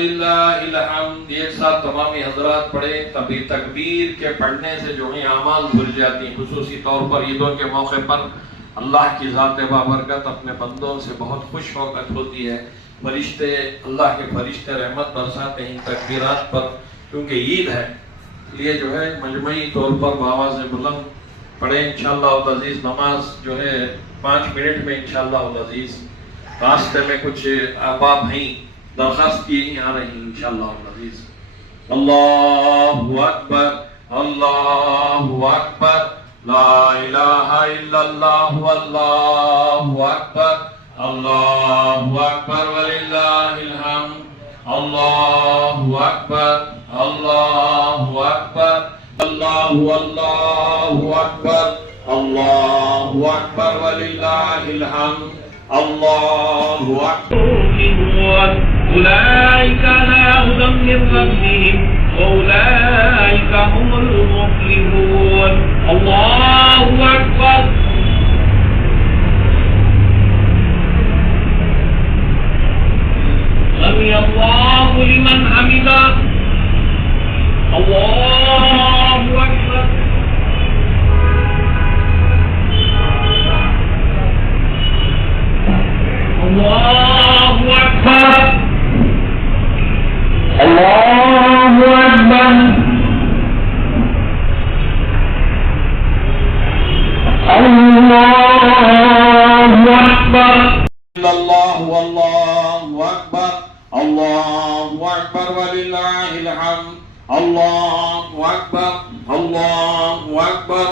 وَلِلَّهِ الْحَمْدِ۔ ایک ساتھ تمامی حضرات پڑھیں، تبھی تکبیر کے پڑھنے سے جو ہیں اعمال دھل جاتی ہیں، خصوصی طور پر عیدوں کے موقع پر اللہ کی ذات بابرکت اپنے بندوں سے بہت خوش ہوتی ہے۔ فرشتے، اللہ کے فرشتے رحمت برساتے ہیں تکبیرات پر، کیونکہ عید ہے، اس لیے جو ہے مجموعی طور پر بآواز بلند پڑھیں انشاءاللہ العزیز۔ نماز جو ہے 5 منٹ میں انشاءاللہ العزیز۔ راستے میں کچھ احباب ہیں درخواست کی آ رہی ہیں انشاءاللہ العزیز۔ اللہ اکبر اللہ اکبر لا الہ الا اللہ واللہ اکبر اللہ اکبر وللہ الحمد اللہ اکبر اللہ اکبر اللہ اکبر اللہ اکبر وللہ الحمد اللہ اکبر۔ أولئك على هدى من ربهم وأولئك هم المفلحون۔ الله أكبر۔ سمع الله لمن حمده۔ الله أكبر۔ الله أكبر۔ الله أكبر۔ الله أكبر۔ اللہ واللہ اکبر اللہ اکبر وللہ الحمد اللہ اکبر اللہ اکبر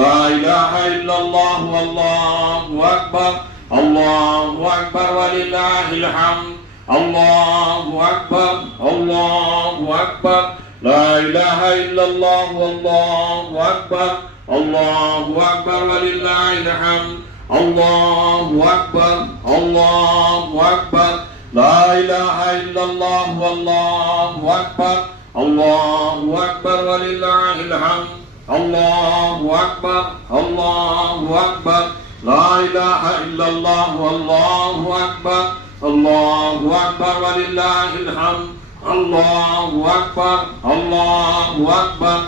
لا الہ الا اللہ واللہ اکبر اللہ اکبر وللہ الحمد اللہ اکبر اللہ اکبر لا الہ الا اللہ واللہ اکبر اللہ اکبر وللہ الحمد اللہ اکبر اللہ اکبر لا الہ الا اللہ واللہ اکبر اللہ اکبر وللہ الحمد اللہ اکبر اللہ اکبر لا الہ الا اللہ واللہ اکبر اللہ اکبر وللہ الحمد اللہ اکبر اللہ اکبر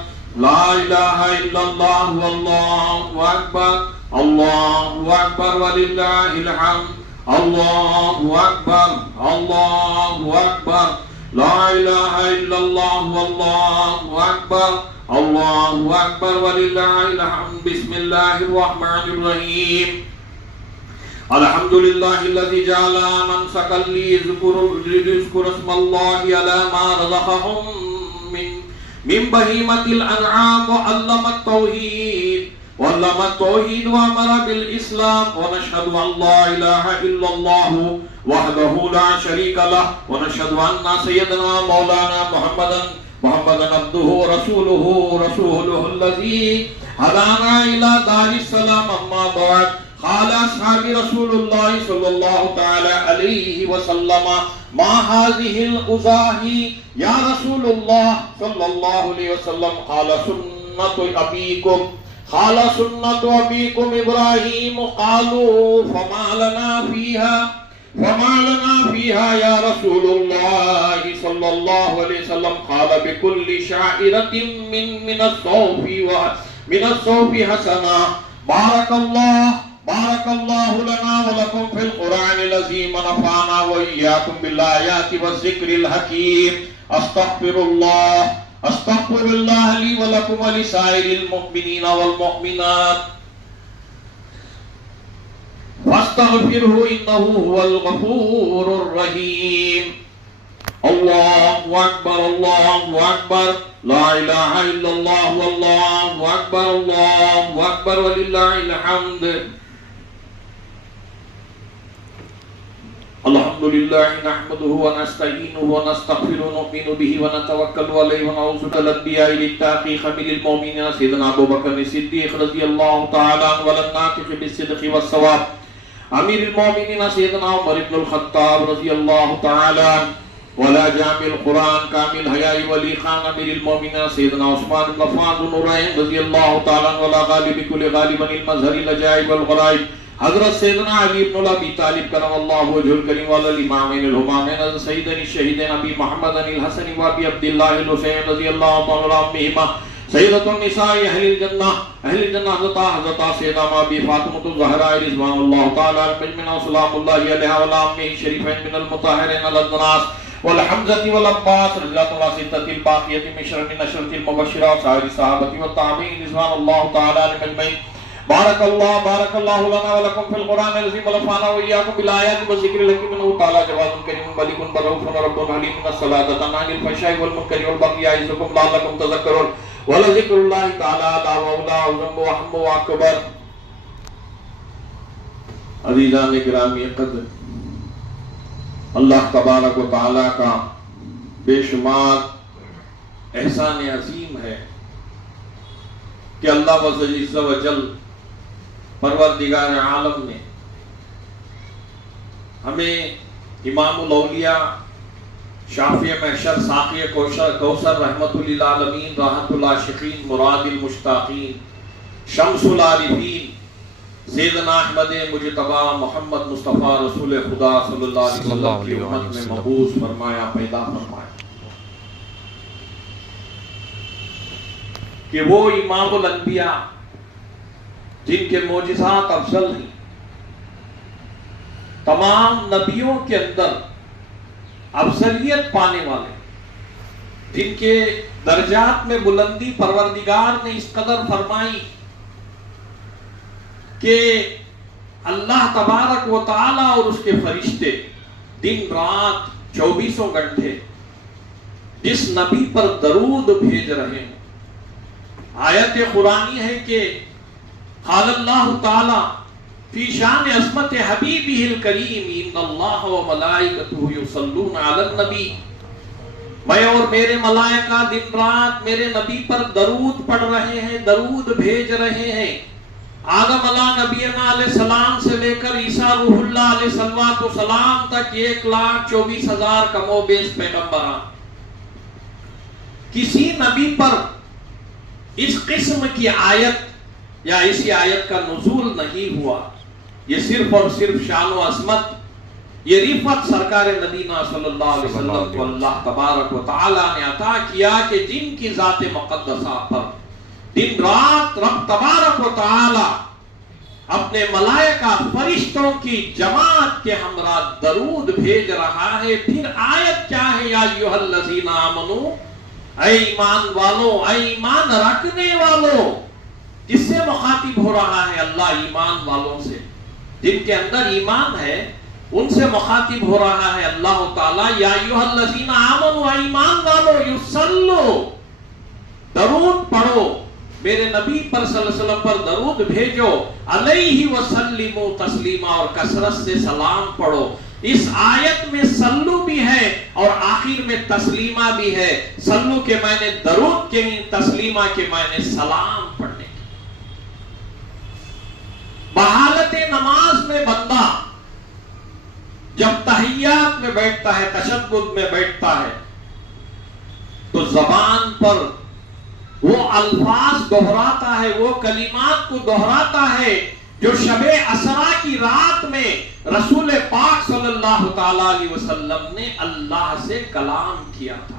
لا الہ الا اللہ واللہ اکبر اللہ اکبر وللہ الحمد اللہ اکبر اللہ اکبر لا الہ الا اللہ واللہ اکبر اللہ اکبر وللہ الحمد۔ بسم اللہ الرحمن الرحیم۔ الحمد للہ الذی جعل منسکا لیذکر اسم اللہ علی ما رزقہم من بہیمۃ الانعام وعلم التوحید وامر بالاسلام ونشهد ان لا الہ الا اللہ وحدہ لا شریک لہ ونشهد ان سیدنا مولانا محمدا عبدہ رسولہ الذی ہدانا الی دار السلام۔ اما بعد، قال اصحاب رسول اللہ صلی اللہ تعالی علیہ وسلم ما هذه الأزاہی یا رسول اللہ صلی اللہ علیہ وسلم؟ قال سنت ابیکم ابراہیم۔ قالوا فما لنا فیہا یا رسول اللہ صلی اللہ علیہ وسلم؟ قال بكل شعیرۃ من الصوف حسنہ۔ بارك الله لنا ولكم في القرآن العظيم ونفعنا وإياكم بالآيات والذكر الحكيم۔ أستغفر الله لي ولكم ولسائر المؤمنين والمؤمنات فاستغفره إنه هو الغفور الرحيم۔ الله أكبر الله أكبر لا إله إلا الله والله أكبر الله أكبر ولله الحمد۔ الحمد لله نحمده ونستعينه ونستغفره ونؤمن به ونتوكل عليه ونعوذ بالانبياء للتحقيق من المؤمنين سيدنا ابو بكر الصديق رضي الله تعالى عنه والناطق بالصدق والصواب امير المؤمنين سيدنا عمر بن الخطاب رضي الله تعالى عنه ولا جامع القرآن كامل حياء ولي خان امير المؤمنين سيدنا عثمان بن عفان ذو النورين رضي الله تعالى عنه ولا غالب كل غالب المظهر العجائب والغرائب حضرت سیدنا علی بن ابی طالب کرم اللہ وجہ الکریم والامامین الہمامین سیدنا الشہیدین ابی محمد الحسن و ابی عبداللہ الحسین رضی اللہ تعالی عنہما سیدۃ النساء اہل الجنہ حضرت سیدنا ابی فاطمۃ الزہراء رضوان اللہ تعالی علیہم و سلام اللہ علیہا والامین شریفین من المطہرین الادناس والحمزة والعباس رضی اللہ ستۃ الباقیۃ من شرف نشرۃ المبشرہ وسائر الصحابہ والتابعین رضوان اللہ تعالی علیہم اجمعین. بارک اللہ لنا ولکم فی القرآن العظیم ونفعنا وإیاکم بالآیات والذکر الحکیم انہ تعالی جواد کریم ملک برؤوف رب حلیم ان الصلاۃ تنہی عن الفحشاء والمنکر والبغی یعظکم لعلکم تذکرون ولذکر اللہ تعالی اعلی واولی واعظم واحم واکبر. عزیزان گرامی قدر، اللہ تبارک و تعالی کا بے شمار احسان عظیم ہے کہ اللہ عز و جل پروردگار عالم نے ہمیں امام الاولیاء شافع محشر ساقی کوثر رحمت للعالمین راحت العاشقین مراد المشتاقین شمس العارفین سیدنا احمد مجتبی محمد مصطفیٰ رسول خدا صلی اللہ علیہ وسلم کی امت میں مبعوث فرمایا، پیدا فرمایا کہ وہ امام الانبیاء جن کے معجزات افضل ہیں، تمام نبیوں کے اندر افضلیت پانے والے، جن کے درجات میں بلندی پروردگار نے اس قدر فرمائی کہ اللہ تبارک و تعالی اور اس کے فرشتے دن رات 24 گھنٹے جس نبی پر درود بھیج رہے ہیں. آیت قرآنی ہے کہ قال اللہ تعالی فی شان عصمت حبیبہ الکریم ان اللہ و ملائکتہ یصلون علی النبی. میں اور میرے ملائکہ دن رات میرے نبی پر درود پڑھ رہے ہیں، درود بھیج رہے ہیں. آدم علیہ نبینا علیہ السلام سے لے کر عیسیٰ روح اللہ علیہ السلام تک 1,24,000 کم و بیش پیغمبران. کسی نبی پر اس قسم کی آیت یا اسی آیت کا نزول نہیں ہوا. یہ صرف اور صرف شان و عظمت، یہ رفعت سرکار مدینہ صلی اللہ علیہ وسلم کو اللہ تبارک و تعالی نے عطا کیا کہ جن کی ذات مقدسہ پر دن رات رب تبارک و تعالی اپنے ملائکہ فرشتوں کی جماعت کے ہمراہ درود بھیج رہا ہے. پھر آیت کیا ہے؟ یا ایھا الذین آمنو، اے ایمان والو، اے ایمان رکھنے والو. کس سے مخاطب ہو رہا ہے؟ اللہ ایمان والوں سے، جن کے اندر ایمان ہے ان سے مخاطب ہو رہا ہے اللہ تعالیٰ. یا ایھا الذین آمنو، اے ایمان والو، یصلو، درود پڑھو، میرے نبی پر صلی اللہ علیہ وسلم پر درود بھیجو، علیہ وسلموا تسلیما، اور کثرت سے سلام پڑھو. اس آیت میں سلو بھی ہے اور آخر میں تسلیمہ بھی ہے. سلو کے معنی درود کے ہیں، تسلیمہ کے معنی سلام پڑھنے. بحالت نماز میں بندہ جب تحیات میں بیٹھتا ہے، تشہد میں بیٹھتا ہے، تو زبان پر وہ الفاظ دہراتا ہے، وہ کلمات کو دہراتا ہے جو شب اسرا کی رات میں رسول پاک صلی اللہ تعالی علیہ وسلم نے اللہ سے کلام کیا تھا.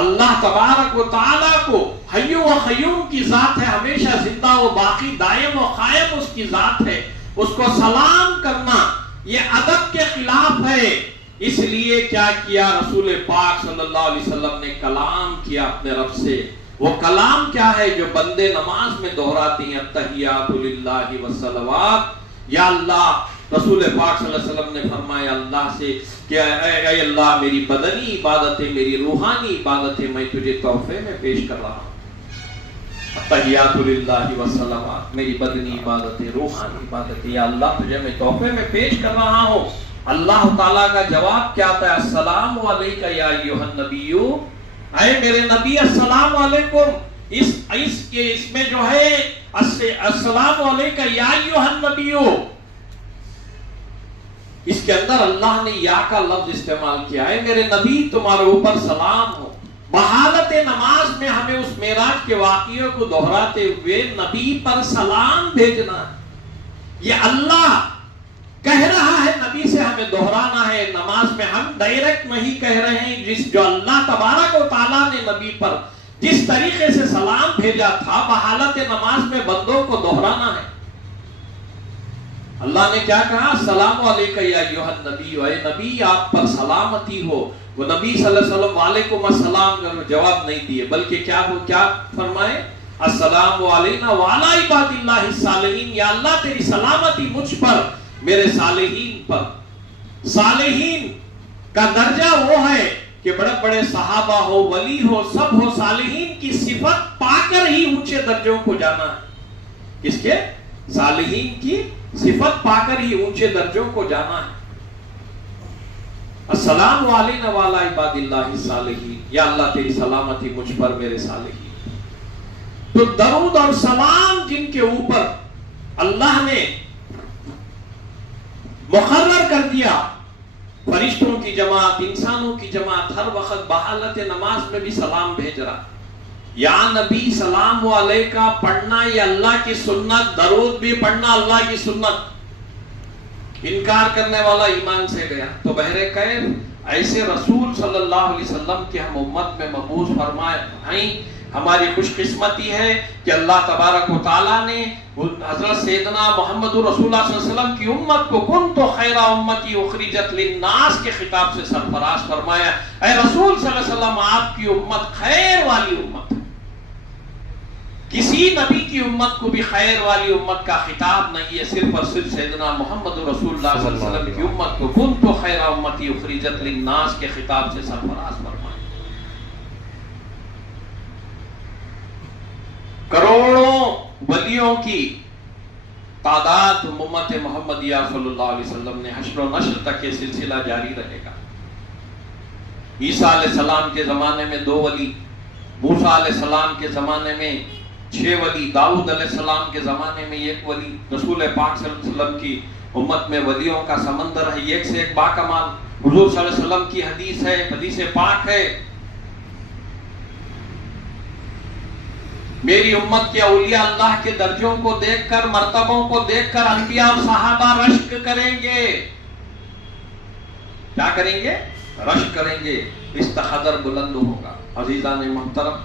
اللہ تبارک و تعالی کو حی و قیوم کی ذات ہے، ہمیشہ زندہ و باقی دائم و قائم اس کی ذات ہے. اس کو سلام کرنا یہ ادب کے خلاف ہے. اس لیے کیا کیا؟ رسول پاک صلی اللہ علیہ وسلم نے کلام کیا اپنے رب سے. وہ کلام کیا ہے جو بندے نماز میں دہراتی ہیں؟ التحیات للہ والصلوات. یا اللہ، رسول پاک صلی اللہ علیہ وسلم نے فرمایا اللہ سے کہ اے اللہ، میری بدنی عبادتیں، میری روحانی عبادتیں میں تجھے تحفے میں پیش کر رہا ہوں. التحیات للہ والصلوات، میری بدنی عبادتیں، روحانی عبادتیں یا اللہ تجھے میں تحفے میں پیش کر رہا ہوں. اللہ تعالیٰ کا جواب کیا آتا ہے؟ السلام علیکہ یا ایھا النبی، اے میرے نبی السلام علیکم. اس میں جو ہے السلام علیکہ یا ایھا النبی، اس کے اندر اللہ نے یا کا لفظ استعمال کیا ہے، میرے نبی تمہارے اوپر سلام ہو. بحالت نماز میں ہمیں اس معراج کے واقعے کو دہراتے ہوئے نبی پر سلام بھیجنا ہے. یہ اللہ کہہ رہا ہے نبی سے ہمیں دہرانا ہے نماز میں. ہم ڈائریکٹ نہیں کہہ رہے ہیں. جو اللہ تبارک و تعالیٰ نے نبی پر جس طریقے سے سلام بھیجا تھا بحالت نماز میں بندوں کو دہرانا ہے. اللہ نے کیا کہا؟ السلام علیکم یا ایھا النبی، اے نبی آپ پر سلامتی ہو. وہ نبی صلی اللہ علیہ وسلم وعلیکم السلام کا جواب نہیں دیے، بلکہ کیا فرمائے؟ السلام علینا وعلی عباد اللہ الصالحین. یا اللہ تیری سلامتی مجھ پر، میرے صالحین پر. صالحین کا درجہ وہ ہے کہ بڑے بڑے صحابہ ہو، ولی ہو، سب ہو. صالحین کی صفت پا کر ہی اونچے درجوں کو جانا ہے. کس کے؟ صالحین کی صفت پا کر ہی اونچے درجوں کو جانا ہے. السلام علینا وعلی عباد اللہ الصالحین. یا اللہ تیری سلامتی مجھ پر، میرے صالحین. تو درود اور سلام جن کے اوپر اللہ نے مقرر کر دیا، فرشتوں کی جماعت، انسانوں کی جماعت ہر وقت بحالت نماز میں بھی سلام بھیج رہا. یا نبی سلام علیکہ پڑھنا یہ اللہ کی سنت، درود بھی پڑھنا اللہ کی سنت. انکار کرنے والا ایمان سے گیا. تو بہرکیف ایسے رسول صلی اللہ علیہ وسلم کی ہم امت میں مبعوث فرمائے ہیں. ہماری خوش قسمتی ہے کہ اللہ تبارک و تعالیٰ نے حضرت سیدنا محمد رسول اللہ صلی اللہ علیہ وسلم کی امت کو کنت خیر امتی اخرجت للناس کے خطاب سے سرفراز فرمایا. اے رسول صلی اللہ علیہ وسلم آپ کی امت خیر والی امت ہے. کسی نبی کی امت کو بھی خیر والی امت کا خطاب نہیں ہے، صرف اور صرف سیدنا محمد رسول اللہ صلی اللہ علیہ وسلم کی امت کو کنت خیر امتی اخرجت للناس کے خطاب سے سرفراز فرمایا. کروڑوں ولیوں کی تعداد امت محمدیہ صلی اللہ علیہ وسلم نے حشر و نشر تک یہ سلسلہ جاری رہے گا. عیسیٰ علیہ السلام کے زمانے میں 2 ولی، موسیٰ علیہ السلام کے زمانے میں 6 ولی، داؤد علیہ السلام کے زمانے میں 1 ولی. رسول پاک صلی اللہ علیہ وسلم کی امت میں ولیوں کا سمندر ہے، ایک سے ایک باکمال. حضور صلی اللہ علیہ وسلم کی حدیث ہے، حدیث پاک ہے، میری امت کے اولیاء اللہ کے درجوں کو دیکھ کر، مرتبوں کو دیکھ کر انبیاء اور صحابہ رشک کریں گے. کیا کریں گے؟ رشک کریں گے. استخدر بلند ہوگا. عزیزان محترم،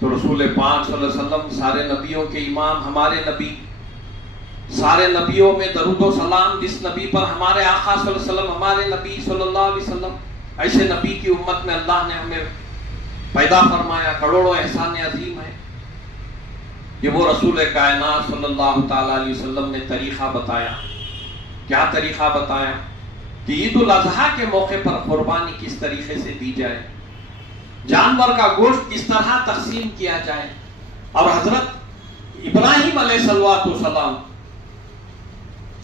تو رسول پاک صلی اللہ علیہ وسلم سارے نبیوں کے امام، ہمارے نبی، سارے نبیوں میں درود و سلام جس نبی پر ہمارے آقا صلی اللہ علیہ وسلم، ہمارے نبی صلی اللہ علیہ وسلم، ایسے نبی کی امت میں اللہ نے ہمیں پیدا فرمایا. کروڑوں احسان عظیم ہے. یہ وہ رسول کائنات صلی اللہ تعالی علیہ وسلم نے طریقہ بتایا. کیا طریقہ بتایا؟ کہ عید الاضحیٰ کے موقع پر قربانی کس طریقے سے دی جائے، جانور کا گوشت کس طرح تقسیم کیا جائے. اور حضرت ابراہیم علیہ السلام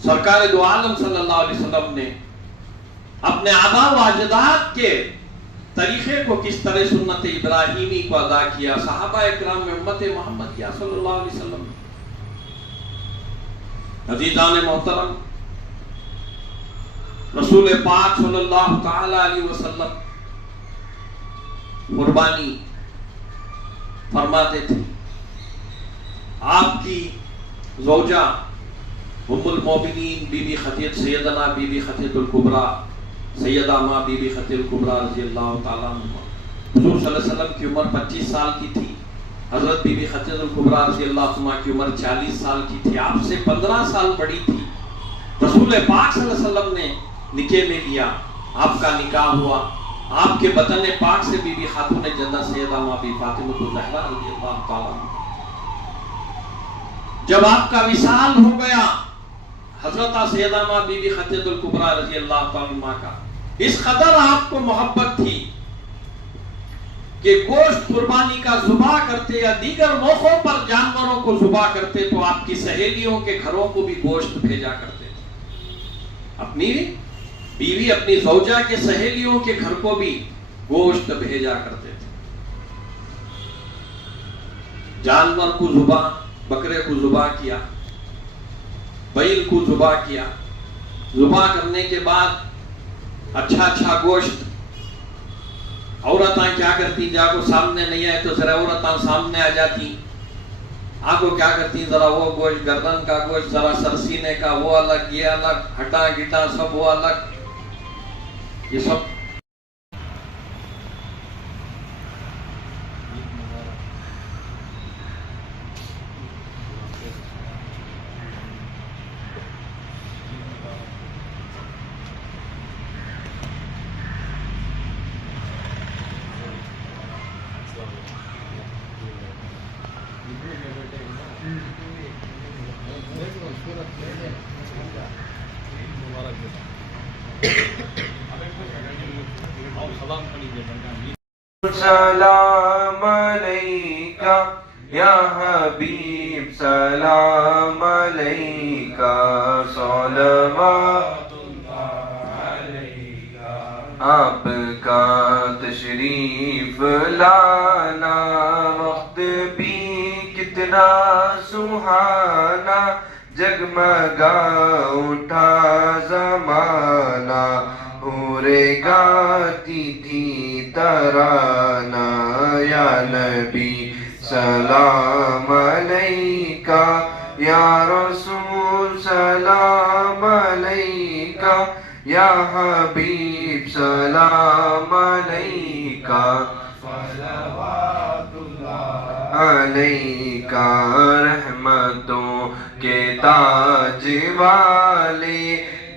سرکار دو عالم صلی اللہ علیہ وسلم نے اپنے آباء و اجداد کے طریقے کو کس طرح سنت ابراہیمی کو ادا کیا. صحابہ اکرام میں امت محمدیہ صلی اللہ علیہ وسلم. عزیزان محترم، رسول پاک صلی اللہ تعالی علیہ وسلم قربانی فرماتے تھے. آپ کی زوجہ ام المومنین بی بی خدیجہ، سیدنا بی بی خدیجہ الکبریٰ، سیدہ ماں بی بی خدیجہ الکبریٰ رضی اللہ تعالیٰ عنہ، حضور صلی اللہ علیہ وسلم کی عمر 25 سال کی تھی. حضرت بی بی خدیجہ الکبریٰ رضی اللہ عنہ کی عمر 40 سال کی تھی. آپ سے 15 سال بڑی تھی. رسول پاک صلی اللہ علیہ وسلم نے نکاح میں لیا. آپ کا نکاح ہوا. آپ کے بطن پاک سے بی بی خاتون جنت سیدہ ماں بی فاطمہ الزہرا رضی اللہ تعالیٰ عنہ. جب آپ کا وصال ہو گیا، حضرت سیدہ ماں بی بی خدیجہ الکبریٰ رضی اللہ تعالیٰ عنہ کا اس قدر آپ کو محبت تھی کہ گوشت قربانی کا ذبح کرتے یا دیگر موقعوں پر جانوروں کو ذبح کرتے تو آپ کی سہیلیوں کے گھروں کو بھی گوشت بھیجا کرتے تھے. اپنی بیوی، اپنی زوجہ کے سہیلیوں کے گھر کو بھی گوشت بھیجا کرتے تھے. جانور کو ذبح، بکرے کو ذبح کیا، بیل کو ذبح کیا. ذبح کرنے کے بعد اچھا گوشت عورتاں کیا کرتی، جا کو سامنے نہیں آئے تو ذرا عورتاں سامنے آ جاتی. آپ کو کیا کرتی ہیں، ذرا وہ گوشت گردن کا گوشت، ذرا سرسینے کا وہ الگ، یہ الگ، ہٹا گٹا سب وہ الگ، یہ سب سلام علیکہ یا حبیب، سلام علیکہ، صلوات آپ کا تشریف لانا وقت بھی کتنا سہانا، جگمگا اٹھا زمانہ، حوریں گاتی تھی ترانہ، یا نبی سلام علیکہ، یا رسول سلام علیکہ، یا حبیب سلام علیکہ، صلوات اللہ علیکہ، رحمتوں کے تاج والے،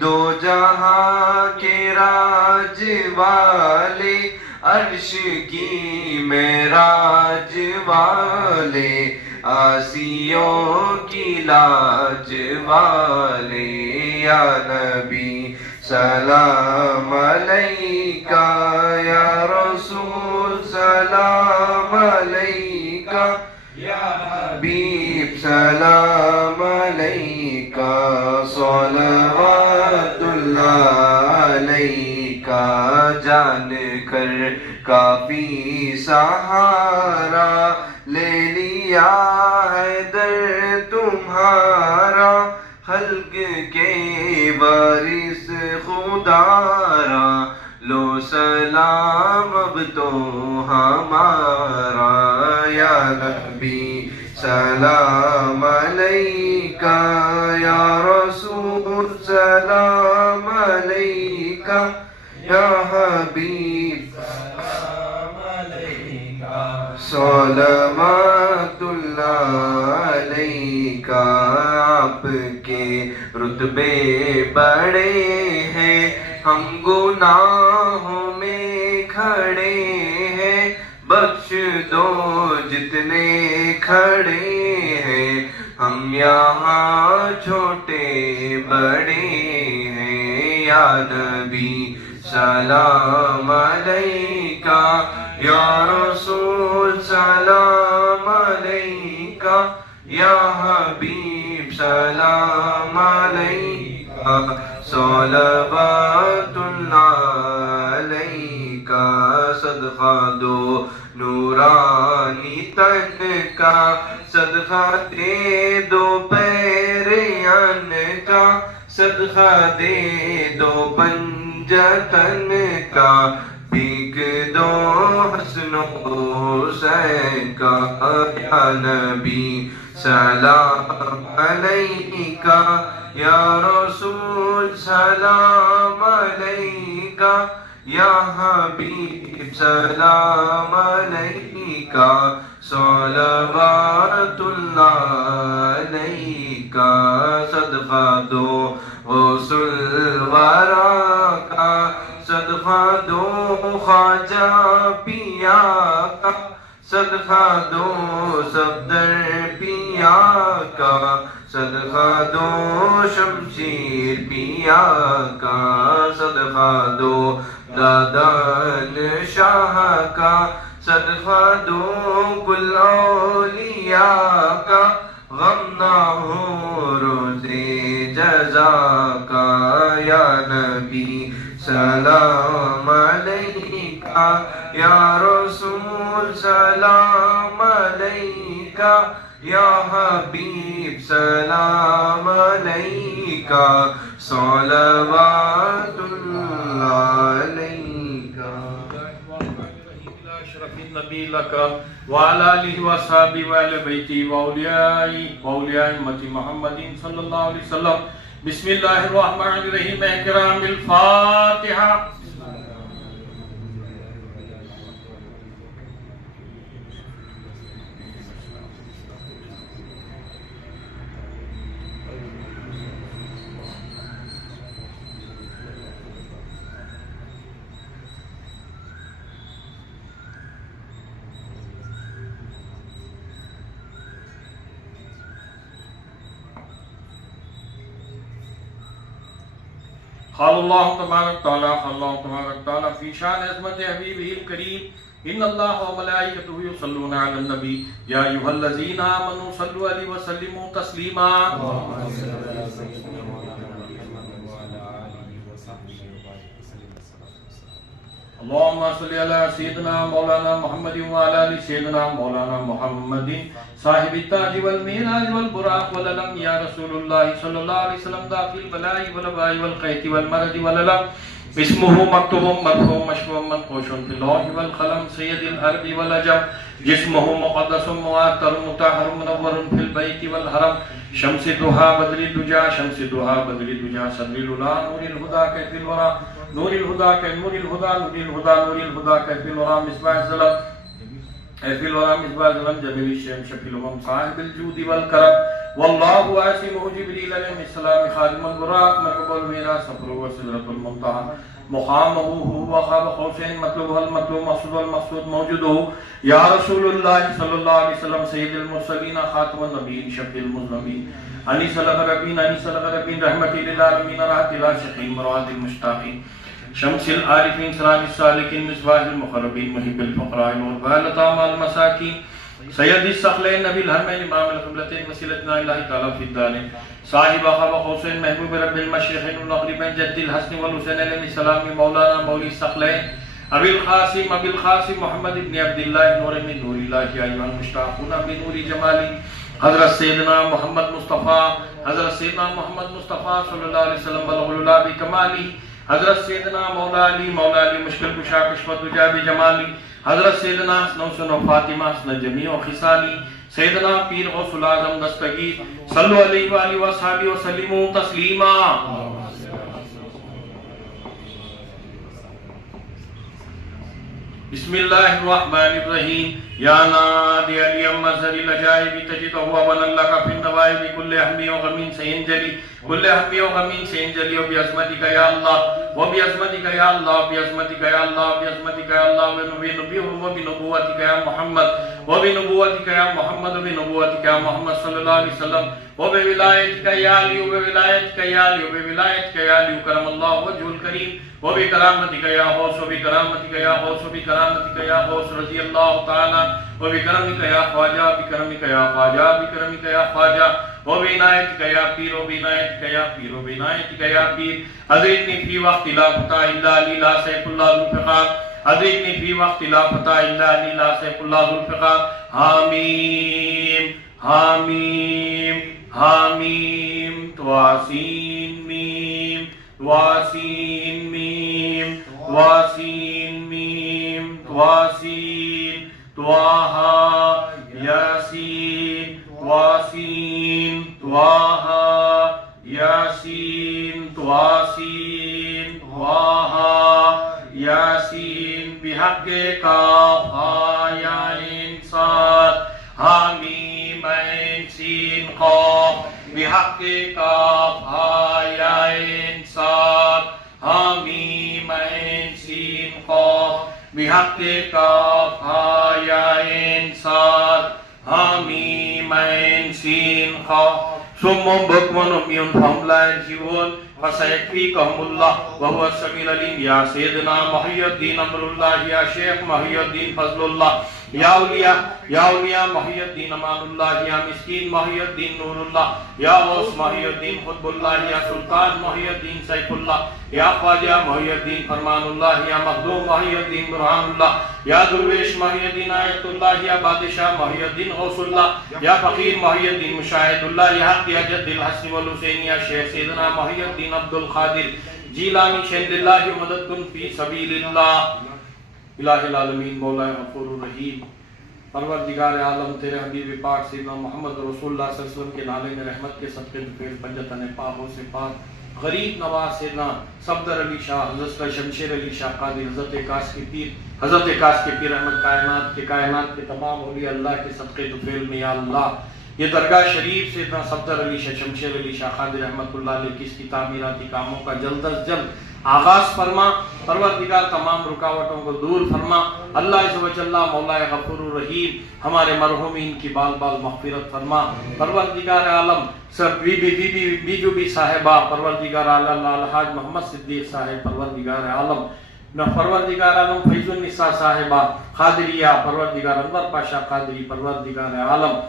دو جہاں کے راج والے، عرش کی معراج والے، آسیوں کی لاج والے، یا نبی سلام علیکہ، یا رسول سلام علیکہ، یا حبیب سلام علیکہ، صلوات اللہ علیکہ، جان کر کافی سہارا لے لیا ہے در تمہارا، خلق کے وارث خدارا، لو سلام اب تو ہمارا، یا نبی سلام علیکہ، یا رسول سلام علیکہ، یا حبیب سلام علیکہ، صلوات اللہ علیکہ، آپ کے رتبے بڑے ہیں، ہم گناہوں میں کھڑے ہیں، بخش دو جتنے کھڑے ہیں، ہم یہاں چھوٹے بڑے ہیں، یا نبی سلام علیکہ، یا رسول سلام علیکہ، یا حبیب سلام علیکہ، صلوات اللہ علیکہ، صدقہ دو نورانی تن کا، صدقہ دے دو پیریان کا، صدقہ دے دو پنجتن کا، بھیگ دو حسن حسین کا، یا نبی سلام علیکہ، یا رسول سلام علیکہ، یا حبیب سلام علیکہ، صلوات اللہ علیکہ، صدقہ دو غوث الورا کا، صدقہ دو خواجہ پیا کا، صدقہ دو صفدر پیا کا، صدقہ دو شمشیر پیا کا، صدقہ دو دادان شاہ کا، صدقہ دو کل اولیاء کا، غم نہ ہو روزے جزا کا، یا نبی سلام علیکہ، یا رسول سلام علیکہ، یا حبیب سلام علیکہ، صلوات اللہ علیکہ۔ اشرف النبی لک وعلى آله وصحبه وأهل بيته وأولياء أمة محمد صلى الله عليه وسلم. بسم الله الرحمن الرحيم. احترام الفاتحة. قال الله تبارك وتعالى في شان عظمت حبيبه الكريم إن الله وملائكته يصلون على النبي يا أيها الذين آمنوا صلوا عليه وسلموا تسليما. اللهم صل على سيدنا مولانا محمد وعلى آل سيدنا مولانا محمد صاحب التاج والمعراج والبراق والعلم يا رسول الله صلى الله عليه وسلم دافع البلاء والوباء والقيت والمرض والألم اسمه مكتوب مرفوع مشفوع منقوش في اللوح والقلم سيد الأرض والعجم جسمه مقدس معطر مطهر منور في البيت والحرم شمس الضحى بدر الدجى شمس الضحى بدر الدجى صدر الأولى نور الهدى كيف الورى نور الهدى كنور الهدى نور الهدى نور الهدى كيف الورى مصباح الظلام كيف الورى مصباح الظلام جميل الشيم شفيع الأمم صاحب الجود والكرم والله واسمه جبريل عليه السلام خادم البراق مركب الميراث صفر وسدرة المنتهى مقامه هو وخاب قوسين مطلوبه المطلوب مقصود والمقصود موجوده يا رسول الله صلى الله عليه وسلم سيد المرسلين خاتم النبيين شفيع المذنبين أنيس الغربين أنيس الغربين رحمتي للعالمين راحة العاشقين مراد المشتاقين شمس العارفين سراج السالكين مصباح المقربين محب الفقراء والبال طعام المساكين سید الثقلین نبی الحرمین امام القبلتین وسیلتنا الہ تعالی فی الدارین صاحب خاب حسین محبوب رب المشرقین والمغربین جد الحسن والحسین علیہ السلام مولانا مولی الثقلین ابی القاسم محمد ابن عبداللہ نور من نور اللہ ایوہ المشتاقون بنور جمالی حضرت سیدنا محمد مصطفیٰ صلی اللہ علیہ وسلم بلغ العلا بکمالی حضرت سیدنا مولا علی مشکل کشا کشف الدجا بجمالی حضرت سیدنا حسن و فاطمہ حسن جمیع و خصالی سیدنا پیر غوث العظم دستگیر صلو علیہ وآلہ وصحبہ وسلموا تسلیما. بسم اللہ الرحمن الرحیم یا نادی علی مظہر العجائب تجد ہوا ونلک فی النوائب کل حمی و غمین سینجلی کل حمی و غمین سینجلی و بیعظمتک یا اللہ و بیعظمتک یا اللہ و بیعظمتک یا اللہ و بیعظمتک یا اللہ و بنبوتک یا محمد و بنبوتک یا محمد و بنبوتک یا محمد صلی اللہ علیہ وسلم و بولایتک یا علی و بولایتک یا علی و بولایتک یا علی کرم اللہ وجہ الکریم و بکرامتک یا غوث و بکرامتک یا غوث و بکرامتک یا غوث رضی اللہ تعالی و بکرمک یا خواجہ بکرمک یا خواجہ بکرمک یا خواجہ و بعنایتک یا پیر و بعنایتک یا پیر و بعنایتک یا پیر حضرتنی فی وقت لا فتح الا علی لا سیف اللہ ذوالفقار حضرتنی فی وقت لا فتح الا علی لا سیف اللہ ذوالفقار. حامیم حامیم حامیم تواسین میم تواسین میم تواسین میم تواسین تواہا یاسین تواسین تواہا یاسین تواسین تواہا یاسین بحق کاف ہا یا انسان حامیم عین سین قاف بحق کاف ہا یا انسان حامیم عین سین قاف بحق کاف ہا یا انسان حامیم عین سین قاف ثم بكم عمي فهم لا يرجعون فسيكفيكهم الله وهو السميع العليم. يا سيدنا محي الدين امر الله يا شيخ محي الدين فضل الله يا أولياء محي الدين امان الله يا مسكين محي الدين نور الله يا غوث محي الدين قطب الله يا سلطان محي الدين سيف الله يا خواجہ محی الدین فرمان اللہ یا مخدوم محی الدین برہان اللہ یا درویش محی الدین آیت اللہ یا بادشاہ محی الدین غوث اللہ یا فقیر محی الدین مشاہد اللہ یا حق یا جد الحسن والحسین یا شیخ سیدنا محی الدین عبد القادر جیلانی شہد اللہ مدد کن فی سبیل اللہ. الہ العالمین مولا غفور الرحیم پروردگار عالم تیرے حبیب پاک سیدنا محمد رسول اللہ صلی اللہ علیہ وسلم کے نالے میں رحمت کے صدقے دفیل پنجتن پاک سے پاک غریب نواز سیدنا صفدر علی شاہ حضرت شمشیر علی شاہ قادری حضرت کاش کے پیر احمد کائنات کے تمام اولیاء اللہ کے صدقے دفیل میں یا اللہ یہ درگاہ شریف سیدنا صفدر علی شاہ شمشیر علی شاہ قادری رحمت اللہ علیہ کی اس کی تعمیراتی کاموں کا جلد از جلد آغاز فرما پروردگار تمام رکاوٹوں کو دور فرما اللہ عز و جل مولا غفور الرحیم ہمارے مرحومین کی بال بال مغفرت فرما پروردگار عالم سب بی جو بھی صاحبہ پروردگار عالم الحاج محمد صدیق صاحب پروردگار عالم فیض النساء صاحبہ قادریہ پروردگار انور پاشا قادری پروردگار عالم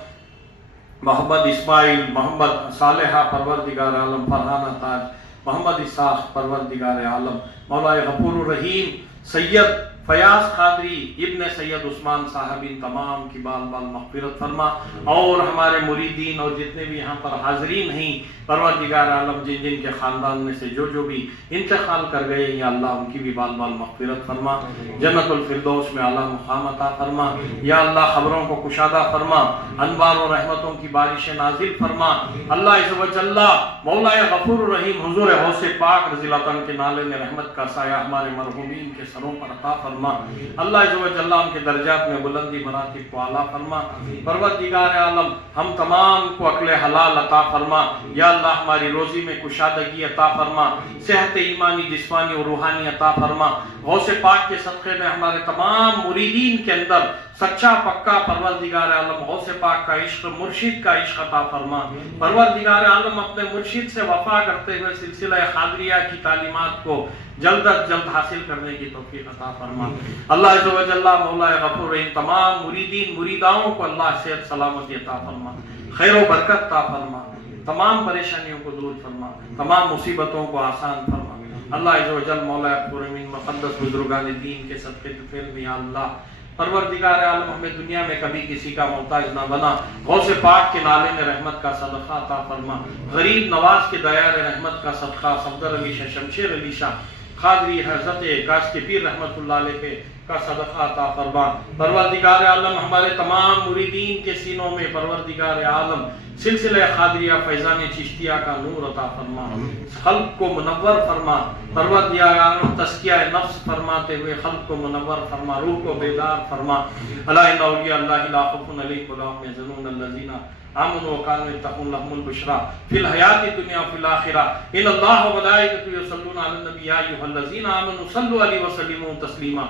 محمد اسماعیل محمد صالحہ پروردگار عالم فرحانہ تاج محمد اسحاق پروردگار عالم مولا غفور الرحیم سید فیاض قادری ابن سید عثمان صاحب ان تمام کی بال بال مغفرت فرما اور ہمارے مریدین اور جتنے بھی یہاں پر حاضرین ہیں پروردگار عالم جن جن کے خاندان میں سے جو بھی انتقال کر گئے یا اللہ ان کی بھی بال بال مغفرت فرما جنت الفردوس میں اعلیٰ مقام عطا فرما یا اللہ خبروں کو کشادہ فرما انوار و رحمتوں کی بارش نازل فرما اللہ عز و جل مولا غفور الرحیم حضور غوث پاک رضی اللہ عنہ کے نالے میں رحمت کا سایہ ہمارے مرحومین کے سروں پر عطا فرما اللہ عز و جل ان کے درجات میں بلندی مراتب کو اعلیٰ فرما پروردگار عالم ہم تمام کو عقل حلال عطا فرما یا اللہ ہماری روزی میں کشادگی عطا فرما صحت ایمانی جسمانی اور روحانی عطا فرما غوث پاک کے صدقے میں ہمارے تمام مریدین کے اندر سچا پکا پروردگار عالم غوث پاک کا عشق مرشد کا عشق عطا فرما پروردگار عالم اپنے مرشد سے وفا کرتے ہوئے سلسلہ قادریہ کی تعلیمات کو جلد از جلد حاصل کرنے کی توفیق عطا فرما اللہ عز و جل مولا غفور رحیم تمام مریدین مریداؤں کو اللہ صحت سلامتی عطا فرما خیر و برکت عطا فرما تمام پریشانیوں کو دور فرما تمام مصیبتوں کو آسان فرما اللہ عز و جل مولا غفور رحیم مقدس بزرگان دین کے صدقے دفیل میں یا اللہ پروردگار عالم ہمیں دنیا میں کبھی کسی کا محتاج نہ بنا غوث پاک کے نالے میں رحمت کا صدقہ عطا فرما غریب نواز کے دایار رحمت کا صدقہ صفدر علی شاہ شمشیر علی شاہ قادری حضرت کاش کے پیر رحمت اللہ علیہ پہ کا صدقہ عطا فرما پروردگار عالم ہمارے تمام مریدین کے سینوں میں پروردگار عالم سلسلہ قادریہ فیضان چشتیہ کا نور عطا فرما خلق کو منور فرما پروردگار عالم تزکیہ نفس فرماتے ہوئے خلق کو منور فرما روح کو بیدار فرما الا ان اولیاء اللہ لا خوف علیہم ولا هم يحزنون الذین آمنوا وكانوا يتقون لهم البشرى في الحياة الدنيا وفي الآخرة إن الله وملائكته يصلون على النبي يا أيها الذين آمنوا صلوا عليه وسلموا تسليما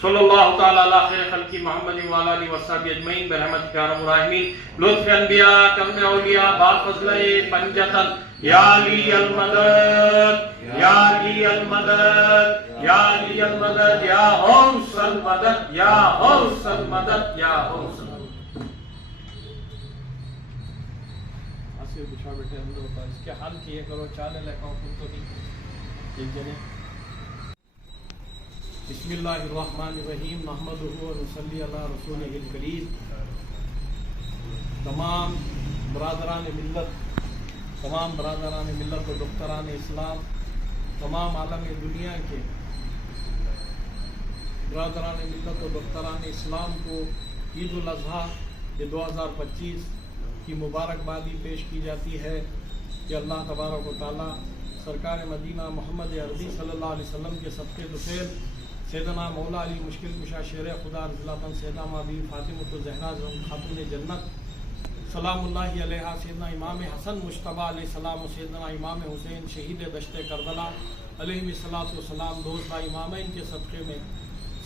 صلی اللہ تعالی علی خیر خلق محمد وعلی آلہ وصحبہ اجمعین برحمتک یا ارحم الراحمین لطف انبیاء کرم اولیاء بافضل پنجتن یا علی المدد یا علی المدد یا علی المدد یا غوث المدد یا غوث المدد یا غوث المدد آسیر بچھا بیٹھے اندر ہوتا ہے اس کے حل کیے کرو چالے لکھاؤ خود تو نہیں ایک جنے بسم اللہ الرحمن الرحیم نحمدہ و نصلی علی رسولہ الکریم تمام برادران ملت و دختران اسلام تمام عالم دنیا کے برادران ملت و دختران اسلام کو عید الاضحیٰ 2025 کی مبارکبادی پیش کی جاتی ہے کہ اللہ تبارک و تعالی سرکار مدینہ محمد عربی صلی اللہ علیہ وسلم کے صدقے دفیل سیدنا مولا علی مشکل کشا شیر خدا رضی اللہ عنہ سیدنا مابی فاطمۃ الزہرا خاتون جنت سلام اللہ علیہ سیدنا امام حسن مجتبیٰ علیہ السلام و سیدنا امام حسین شہید دشت کربلا علیہ الصلوۃ والسلام دوست امامین کے صدقے میں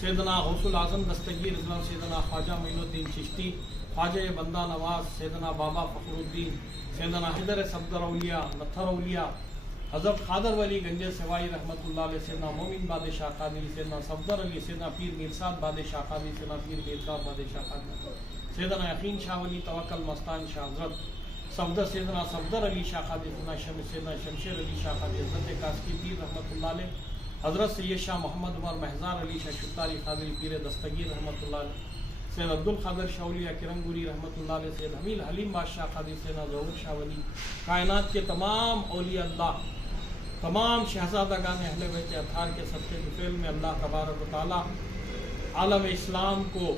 سیدنا غوث العظم دستگیر رضوان سیدنا خواجہ معین الدین چشتی خواجہ بندہ نواز سیدنا بابا فخر الدین سیدنا حیدر صفدر اولیاء نتھر اولیاء حضرت خادر ولی گنج سوائی رحمت اللہ علیہ سیدنا مومن بادشاہ قادری سیدنا صفدر علی سیدنا پیر میرساد بادشاہ قادری سیدنا پیر میرساد بادشاہ قادری سیدنا یقین شاہ ولی توکل مستان شاہ حضرت سیدنا صفدر علی شاہ قادری سیدنا شمشیر علی شاہ قادری حضرت کاسکی پیر رحمت اللہ علیہ حضرت سید شاہ محمد عمر محضار علی شاہ شتاری قادری پیر دستگیر رحمت اللہ علیہ سید عبدالقادر شاہ اولیاء کرنگوری رحمت اللہ علیہ سید حمیل حلیم بادشاہ قادری سیدنا ظہور شاہ ولی کائنات کے تمام اولیاء اللہ تمام شہزادگان اہل بیت اطہار کے صدقے دفیل میں اللہ تبارک و تعالی عالم اسلام کو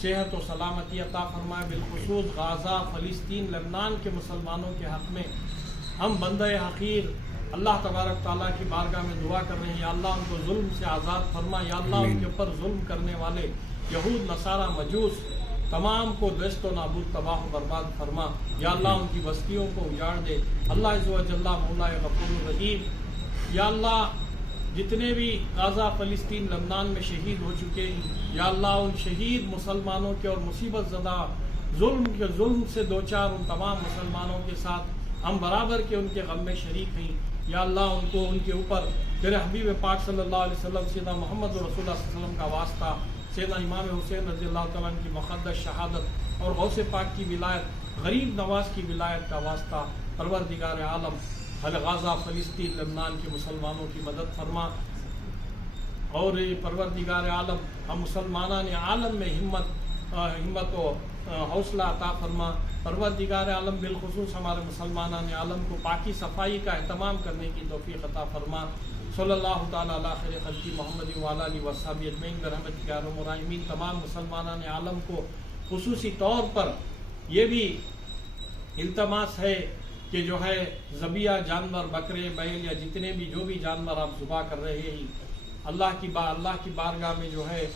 صحت و سلامتی عطا فرمائے، بالخصوص غازہ، فلسطین، لبنان کے مسلمانوں کے حق میں ہم بندہ حقیر اللہ تبارک تعالیٰ کی بارگاہ میں دعا کر رہے ہیں، یا اللہ ان کو ظلم سے آزاد فرما، یا اللہ ان کے اوپر ظلم کرنے والے یہود، نصارہ، مجوس تمام کو دست و نابود، تباہ و برباد فرما، یا اللہ ان کی بستیوں کو اجاڑ دے۔ اللہ عز و جل مولا غفور الرحیم، یا اللہ جتنے بھی غازہ، فلسطین، لبنان میں شہید ہو چکے ہیں، یا اللہ ان شہید مسلمانوں کے اور مصیبت زدہ ظلم سے دوچار ان تمام مسلمانوں کے ساتھ ہم برابر کے ان کے غم میں شریک ہیں، یا اللہ ان کو ان کے اوپر تیرے حبیب پاک صلی اللہ علیہ وسلم، سیدنا محمد رسول اللہ صلی اللہ علیہ وسلم کا واسطہ، سیدنا امام حسین رضی اللہ تعالیٰ عنہ کی مقدس شہادت اور غوث پاک کی ولایت، غریب نواز کی ولایت کا واسطہ پروردگار عالم غازہ، فلسطین، لبنان کے مسلمانوں کی مدد فرما، اور پروردگار عالم ہم مسلمانان عالم میں ہمت و حوصلہ عطا فرما، پروردگار عالم بالخصوص ہمارے مسلمانان عالم کو پاکی صفائی کا اہتمام کرنے کی توفیق عطا فرما۔ صلی اللہ تعالیٰ علی خیر خلقی محمد وعلی آلہ وصحبہ اجمعین برحمتک یا ارحم الراحمین۔ تمام مسلمانان عالم کو خصوصی طور پر یہ بھی التماس ہے کہ جو ہے ذبیحہ جانور، بکرے، بیل یا جتنے بھی جو بھی جانور آپ ذبح کر رہے ہیں، اللہ کی بارگاہ میں جو ہے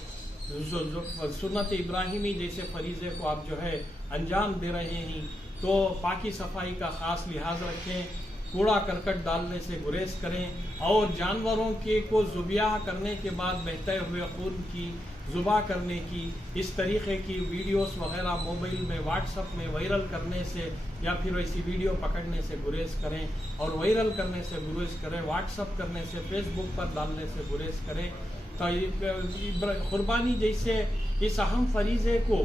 سنت ابراہیمی جیسے فریضے کو آپ جو ہے انجام دے رہے ہیں، تو پاکی صفائی کا خاص لحاظ رکھیں، کوڑا کرکٹ ڈالنے سے گریز کریں، اور جانوروں کو ذبح کرنے کے بعد بہتے ہوئے خون کی ذبح کرنے کی اس طریقے کی ویڈیوز وغیرہ موبائل میں، واٹس ایپ میں وائرل کرنے سے یا پھر ایسی ویڈیو پکڑنے سے گریز کریں، اور وائرل کرنے سے گریز کریں، واٹس ایپ کرنے سے، فیس بک پر ڈالنے سے گریز کریں۔ تو قربانی جیسے اس اہم فریضے کو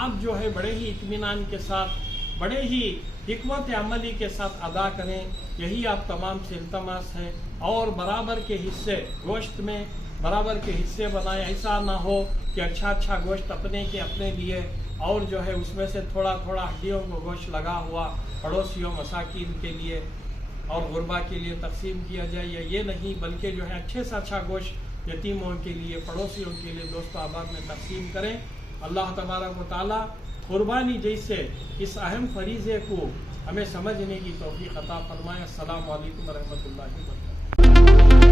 آپ جو ہے بڑے ہی اطمینان کے ساتھ، بڑے ہی حکمت عملی کے ساتھ ادا کریں، یہی آپ تمام سے التماس ہے، اور برابر کے حصے گوشت میں برابر کے حصے بنائیں، ایسا نہ ہو کہ اچھا گوشت اپنے لیے اور جو ہے اس میں سے تھوڑا ہڈیوں کو گوشت لگا ہوا پڑوسیوں، مساکین کے لیے اور غربا کے لیے تقسیم کیا جائے، یا یہ نہیں بلکہ جو ہے اچھے سے اچھا گوشت یتیموں کے لیے، پڑوسیوں کے لیے، دوست احباب میں تقسیم کریں۔ اللہ تبارک و تعالیٰ قربانی جیسے اس اہم فریضے کو ہمیں سمجھنے کی توفیق عطا فرمائے۔ السلام علیکم ورحمۃ اللہ وبرکاتہ۔